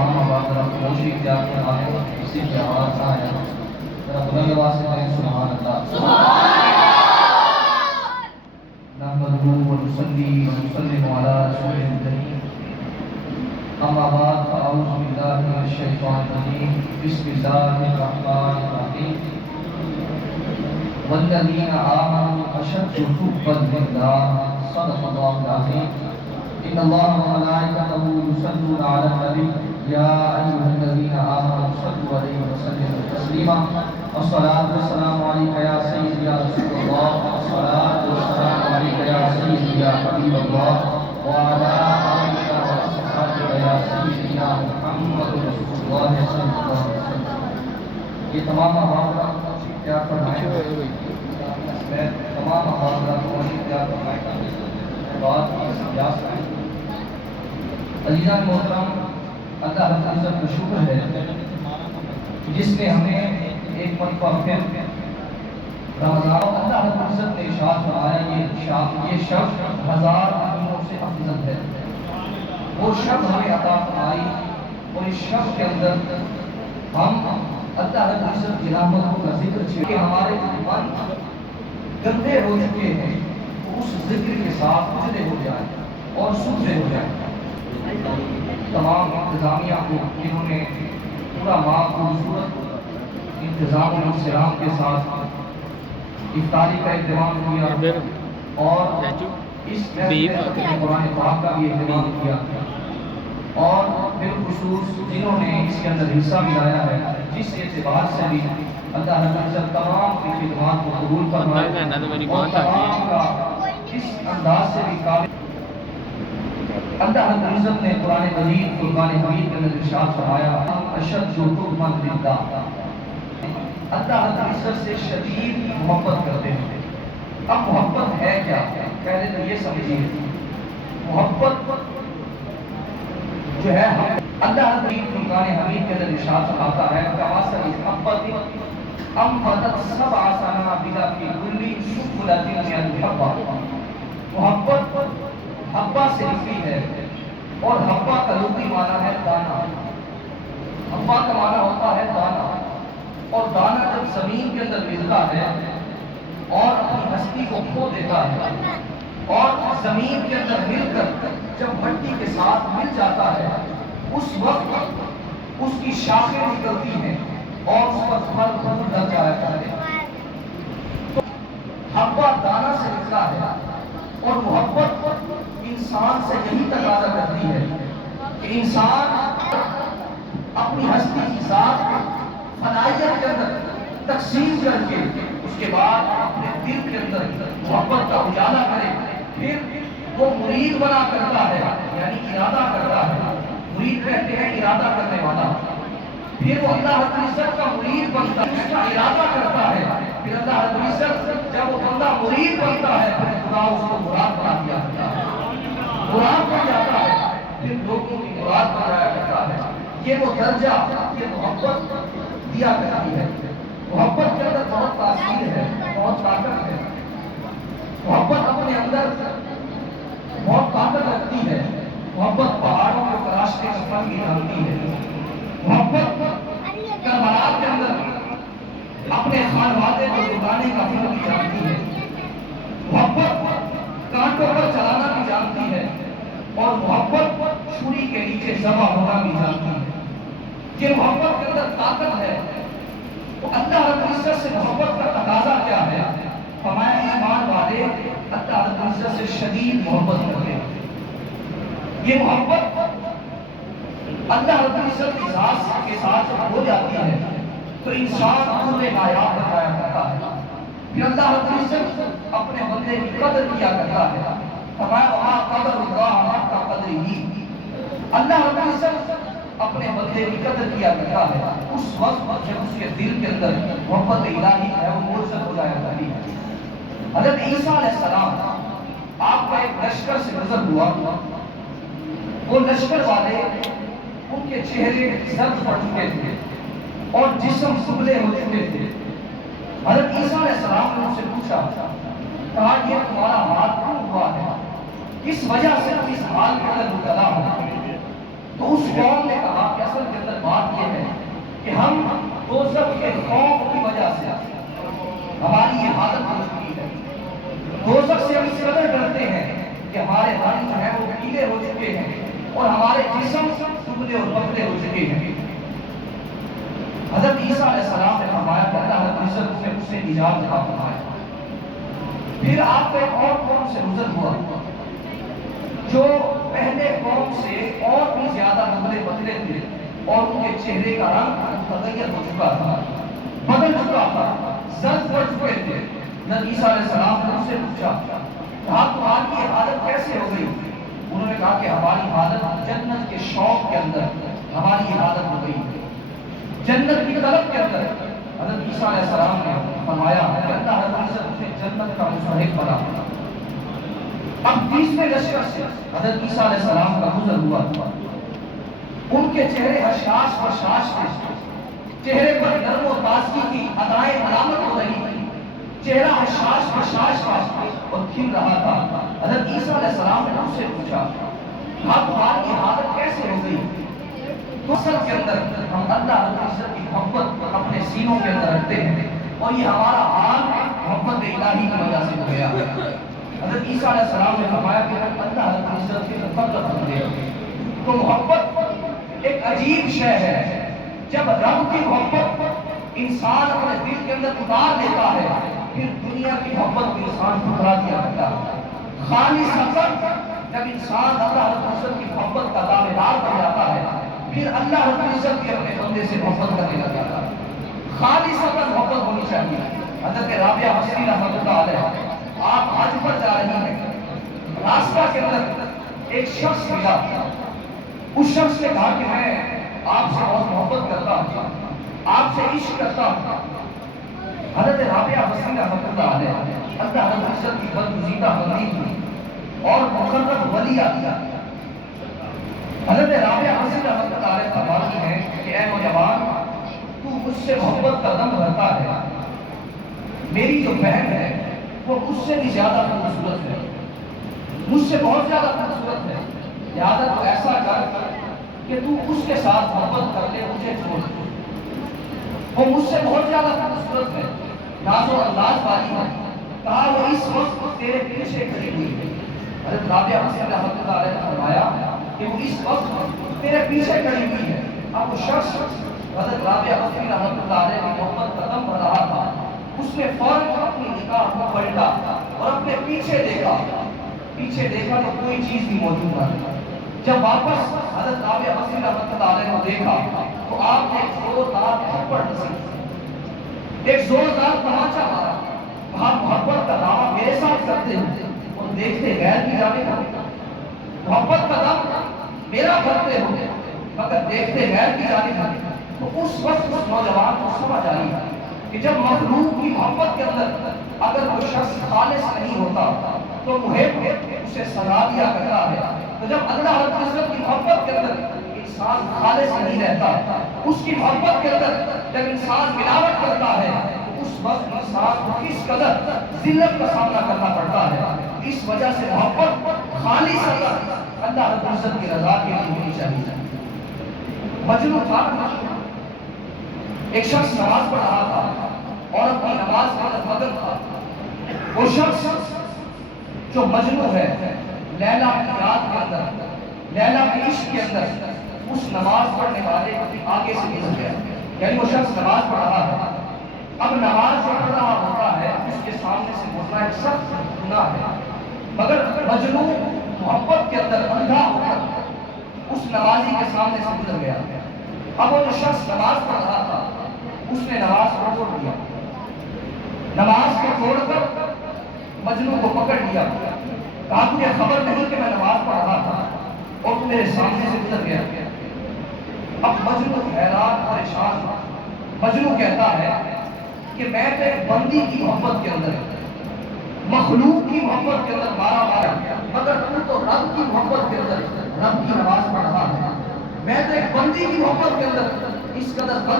تمام آباد ذرا خاموشی اختیار فرمائیں، اسی کی آواز آیا ذرا بلند آواز سے کہیں سبحان اللہ نحمدہ ونصلی ونسلم علی رسولہ الکریم اما بعد فاعوذ باللہ من الشیطان الرجیم بسم اللہ الرحمن الرحیم والذین آمنوا اشد حبا للہ صدق اللہ العظیم ان اللہ وملائکتہ یصلون علی النبی یا ایھا الذین آمنوا صلوا علیہ وسلموا تسلیما الصلاۃ والسلام علیک یا سیدی یا رسول اللہ الصلاۃ والسلام علیک یا سیدی یا حبیب اللہ وعلی آلک وصحبہ یا سیدنا محمد رسول اللہ صلی اللہ علیہ وسلم۔ یہ تمام حضرات کو اختیار فرمائیں، تمام حضرات کو اختیار فرمائیں بات اجازت ہے۔ عزیزان محترم، اللہ رب العزت کا شکر ہے جس نے ہمیں ایک مرتبہ پھر رمضان، اللہ رب العزت نے ارشاد فرمایا یہ شب ہزار مہینوں سے افضل ہے۔ وہ شب ہمیں عطا فرمائی اور اس شب کے اندر ہم اللہ رب العزت کی رحمتوں کا ذکر کہ ہمارے من گندے ہو چکے ہیں اس ذکر کے ساتھ اجلے ہو جائیں اور ستھرے ہو جائیں۔ تمام انتظامیہ کو جنہوں نے پورا ماہ خوبصورت انتظام و انصرام کے ساتھ افطاری کا اہتمام کیا اور اس قرآن پاک کا بھی اہتمام کیا، اور بالخصوص جنہوں نے اس کے اندر حصہ ملایا ہے، جس اعتبار سے بھی اللہ رب العزت تمام کی خدمات کو قبول فرمائے اور تمام کا جس انداز سے بھی قابل۔ اللہ رب العزت نے قرآن مجید فرقان حمید کے اندر ارشاد فرمایا اشد حبا للہ، اللہ رب العزت سے شدید محبت کرتے ہیں۔ اب محبت ہے کیا؟ پہلے تو یہ سمجھیے، محبت جو ہے اللہ رب العزت فرقان حمید کے اندر ارشاد فرماتا ہے کمثل حبۃ انبتت سبع سنابل فی کل سنبلۃ مئۃ حبۃ۔ محبت حبہ سے نکلی ہے اور حبہ کا لغوی معنی ہے دانہ۔ حبہ کا معنی ہوتا ہے دانہ، اور دانہ جب زمین کے اندر ملتا ہے اور اپنی ہستی کو کھو دیتا ہے اور زمین کے اندر مل کر جب مٹی کے ساتھ مل جاتا ہے، اس وقت اس کی شاخیں نکلتی ہیں اور اس پر پھل پھول لگ جاتا ہے۔ تو حبہ دانہ سے نکلا ہے، اور محبت انسان سے یہی تقاضا کرتی ہے کہ انسان اپنی ہستی کی ذات فنائیت کے اندر تقسیم کر کے اس کے بعد اپنے دل کے اندر محبت کا اجالا کرے، پھر وہ مرید بنا کرتا ہے، یعنی ارادہ کرتا ہے۔ مرید کہتے ہیں ارادہ کرنے والا، پھر وہ اللہ رب العزت کا مرید بنتا ہے، اس کا ارادہ کرتا ہے، پھر اللہ رب العزت جب وہ بندہ مرید بنتا ہے پھر خدا اس کو مراد بنا دیا کرتا ہے، مراد بن جاتا ہے، پھر لوگوں کی مراد بنایا کرتا ہے۔ یہ وہ درجہ یہ محبت دیا کرتی ہے۔ محبت کے اندر بہت تاثیر ہے، بہت طاقت ہے۔ محبت اپنے اندر بہت طاقت رکھتی ہے۔ محبت پہاڑوں کو تراشنے کا فن بھی جانتی ہے۔ محبت کربلا کے اندر اپنے خانوادے کو لٹانے کا فن بھی جانتی ہے۔ محبت کانٹوں پر چلانا بھی جانتی ہے، اور محبت چھری کے نیچے ذبح ہونا بھی جانتی ہے۔ یہ محبت کے اندر طاقت ہے۔ تو اللہ رب العزت سے محبت کا تقاضا کیا ہے؟ فرمایا ایمان والے اللہ رب العزت سے شدید محبت کرتے ہیں۔ یہ محبت اللہ رب العزت کی ذات کے ساتھ ہو جاتی ہے تو انسان کل نایاب بنایا کرتا ہے۔ پھر اللہ رب العزت اپنے بندے کی قدر کیا کرتا ہے۔ فرمایا وہاں قدر اللہ حق قدرہ، اللہ رب العزت اپنے بندے کی قدر کیا کرتا ہے اس وقت جب اس کے دل کے اندر محبت الہی ہے وہ مرسل ہو جایا کرتی ہے۔ حضرت عیسیٰ علیہ السلام آپ کا ایک لشکر سے گزر ہوا، وہ لشکر والے ان کے چہرے زرد پڑ چکے تھے اور جسم سبلے ہو چکے تھے۔ حضرت عیسیٰ علیہ السلام نے ان سے پوچھا، کہا یہ تمہارا حال کیوں ہوا ہے؟ کس وجہ سے تم اس حال کے اندر مبتلا ہو؟ تو اس قوم نے کہا کہ اصل کے اندر بات یہ ہے کہ ہم دوزخ کے خوف کی وجہ سے ہماری یہ حالت ہو چکی ہے، دوزخ سے ہم اس قدر ڈرتے ہیں کہ ہمارے رنگ جو ہے وہ پیلے ہو چکے ہیں اور ہمارے جسم دبلے اور پتلے ہو چکے ہیں۔ حضرت عیسیٰ علیہ السلام نے فرمایا کہ اللہ رب العزت نے اسے نجات عطا فرمایا۔ پھر آپ کو ایک اور قوم سے گزر ہوا جو پہلے قوم سے اور بھی زیادہ دبلے پتلے تھے اور ان کے چہرے کا رنگ تغیر ہو چکا تھا، بدل چکا تھا، زرد پڑ چکے تھے۔ حضرت عیسیٰ علیہ السلام نے ان سے پوچھا کہا تمہاری یہ حالت کیسے ہو گئی؟ انہوں نے کہا کہ ہماری حالت جنت کے شوق کے اندر ہماری یہ حالت ہو گئی، جنت کی طلب کے اندر۔ حضرت عیسیٰ علیہ السلام نے فرمایا کہ اللہ رب العزت نے جنت کا مستحق بنا۔ اب 20ویں لشکر سے حضرت عیسیٰ علیہ السلام کا گزر ہوا، ان کے چہرے حشاش بشاش تھے، چہرے پر نرم و تازگی کی ادائیں علامت ہو رہی تھی، چہرہ حشاش بشاش اور کھل رہا تھا۔ حضرت عیسیٰ علیہ السلام نے ان سے پوچھا آپ تمہاری حالت کیسے ہو گئی؟ تو اصل کے اندر ہم اللہ رب العزت کی محبت اپنے سینوں کے اندر رکھتے ہیں اور یہ ہمارا حال محبت الہی کی وجہ سے ہو گیا۔ حضرت عیسیٰ علیہ السلام نے فرمایا کہ ہم اللہ رب العزت کے فضل بندے ہیں۔ تو محبت ایک عجیب شے ہے، جب رب کی محبت انسان اپنے دل کے اندر اتار لیتا ہے پھر دنیا کی محبت کو انسان ٹھکرا دیا کرتا ہے۔ خالص حقیقت جب انسان اللہ رب العزت کی محبت کا دعویدار بن جاتا ہے پھر اللہ رب العزت کے اپنے بندے سے محبت کرنے لگ جاتا ہے۔ خالص محبت ہونی چاہیے۔ حضرت رابعہ حسنی رحمۃ اللہ علیہ آپ حج پر جا رہی ہیں، راستہ کے اندر ایک شخص ملا، اس شخص نے کہا کہ میں آپ سے بہت محبت کرتا ہوں، آپ سے عشق کرتا ہوں۔ حضرت رابعہ حسنی رحمۃ اللہ علیہ اللہ رب العزت کی برگزیدہ بندی تھی اور مقرب ولی آتی۔ حضرت رابعہ حسنی رحمۃ اللہ علیہ فرماتی ہیں کہ اے نوجوان، تو مجھ سے محبت کا دم بھرتا ہے، میری جو بہن ہے وہ مجھ سے بھی زیادہ خوبصورت ہے، مجھ سے بہت زیادہ خوبصورت ہے، لہٰذا تو ایسا کر کہ تو اس کے ساتھ محبت کر لے، مجھے چھوڑ دے، وہ مجھ سے بہت زیادہ خوبصورت ہے، ناز و انداز والی ہے۔ کہا وہ اس وقت تیرے پیچھے کھڑی ہوئی ہے۔ حضرت رابعہ حسنی رحمۃ اللہ علیہ نے فرمایا کہ وہ اس وقت تیرے پیچھے کھڑی ہوئی ہے۔ اب وہ شخص حضرت رابعہ حسنی رحمۃ اللہ علیہ کی محبت کا دم بھر رہا تھا، اس نے فوراً اپنی نگاہ کو پلٹا اور اپنے پیچھے دیکھا تو کوئی چیز بھی موجود نہ تھی۔ جب واپس حضرت رابعہ حسنی رحمۃ اللہ علیہ کو دیکھا تو آپ نے ایک زوردار تھپڑ ڈسی، ایک زوردار تماچا مارا، کہا محبت کا دعویٰ میرے ساتھ کرتے ہیں اور دیکھتے غیر کی جانب، محبت کا دعویٰ میرا کرتے ہو مگر دیکھتے غیر کی جانب۔ تو اس وقت اس نوجوان کو سمجھ آئی کہ جب مخلوق کی محبت کے اندر اگر کوئی شخص خالص نہیں ہوتا تو محب اسے سزا دیا کرتا ہے، تو جب اللہ رب العزت کی محبت کے اندر انسان خالص نہیں رہتا، اس کی محبت کے اندر جب انسان ملاوٹ کرتا ہے تو اس وقت انسان کو کس قدر ذلت کا سامنا کرنا پڑتا ہے۔ اس وجہ سے محبت خالص اللہ رب العزت کی رضا کے لیے ہونی چاہیے۔ مجنون تھا، ایک شخص نماز پڑھ رہا تھا اور اپنی نماز کے اندر مگن تھا۔ وہ شخص جو مجنون ہے لیلا کی یاد کے اندر، لیلا کے عشق کے اندر اس نماز پڑھنے والے آگے سے گزر گیا، یعنی وہ شخص نماز پڑھ رہا ہے، اب نماز جو پڑھ رہا ہوتا ہے اس کے سامنے سے گزرنا ایک سخت گناہ ہے، مگر مجنون محبت کے اندر اندھا ہو کر اس نمازی کے سامنے سے گزر گیا۔ اب وہ جو شخص نماز پڑھ رہا تھا اس نے نماز کو توڑ دیا، نماز کو توڑ کر مجنون کو پکڑ لیا، کہا تجھے خبر نہیں کہ میں نماز پڑھ رہا تھا اور تو میرے سامنے سے گزر گیا۔ اب مجنون حیران پریشان، مجنون کہتا ہے کہ میں تو ایک بندی کی محبت کے اندر، مخلوق کی محبت کے اندر مارا مگر تو رب کی محبت کے اندر رب کی نماز پڑھ رہا ہے، میں تو ایک بندی کی محبت کے اندر اس قدر